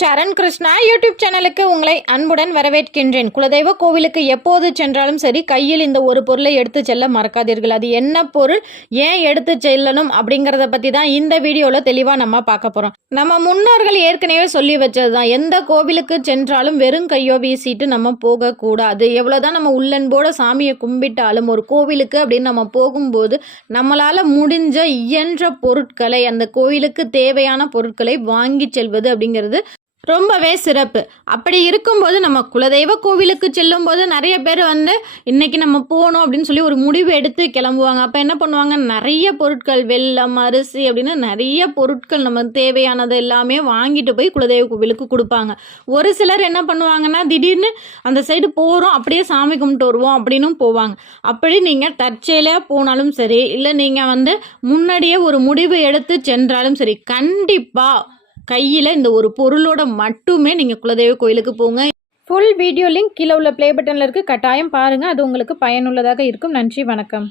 சரண் Krishna YouTube சேனலுக்கு உங்களை அன்புடன் வரவேற்கின்றேன். குலதெய்வ கோவிலுக்கு எப்போது சென்றாலும் சரி கையில் இந்த ஒரு பொருளை எடுத்து செல்ல மறக்காதீர்கள். அது என்ன பொருள் ஏன் எடுத்து செல்லணும் அப்படிங்கிறத பற்றி தான் இந்த வீடியோவில் தெளிவாக நம்ம பார்க்க போகிறோம் நம்ம முன்னோர்கள் ஏற்கனவே சொல்லி வச்சது தான் எந்த கோவிலுக்கு சென்றாலும் வெறும் கையோ வீசிட்டு நம்ம போகக்கூடாது. எவ்வளோதான் நம்ம உள்ளன்போட சாமியை கும்பிட்டாலும் ஒரு கோவிலுக்கு அப்படின்னு நம்ம போகும்போது நம்மளால் முடிஞ்ச இயன்ற பொருட்களை அந்த கோவிலுக்கு தேவையான பொருட்களை வாங்கி செல்வது அப்படிங்கிறது ரொம்பவே சிறப்பு. அப்படி இருக்கும்போது நம்ம குலதெய்வ கோவிலுக்கு செல்லும்போது நிறைய பேர் வந்து இன்னைக்கு நம்ம போகணும் அப்படின்னு சொல்லி ஒரு முடிவு எடுத்து கிளம்புவாங்க. அப்போ என்ன பண்ணுவாங்க? நிறைய பொருட்கள் வெள்ளம் அரிசி அப்படின்னு நிறைய பொருட்கள் நம்ம தேவையானது எல்லாமே வாங்கிட்டு போய் குலதெய்வ கோவிலுக்கு கொடுப்பாங்க. ஒரு சிலர் என்ன பண்ணுவாங்கன்னா திடீர்னு அந்த சைடு போகிறோம் அப்படியே சாமி கும்பிட்டு வருவோம் அப்படின்னும் போவாங்க. அப்படி நீங்கள் தற்செயலாக போனாலும் சரி இல்லை நீங்கள் வந்து முன்னாடியே ஒரு முடிவு எடுத்து சென்றாலும் சரி கண்டிப்பாக கையில் இந்த ஒரு பொருளோட மட்டுமே நீங்கள் குலதெய்வ கோயிலுக்கு போங்க. ஃபுல் வீடியோ லிங்க் கீழே உள்ள ப்ளே பட்டனில் இருக்குது கட்டாயம் பாருங்கள் அது உங்களுக்கு பயனுள்ளதாக இருக்கும். நன்றி வணக்கம்.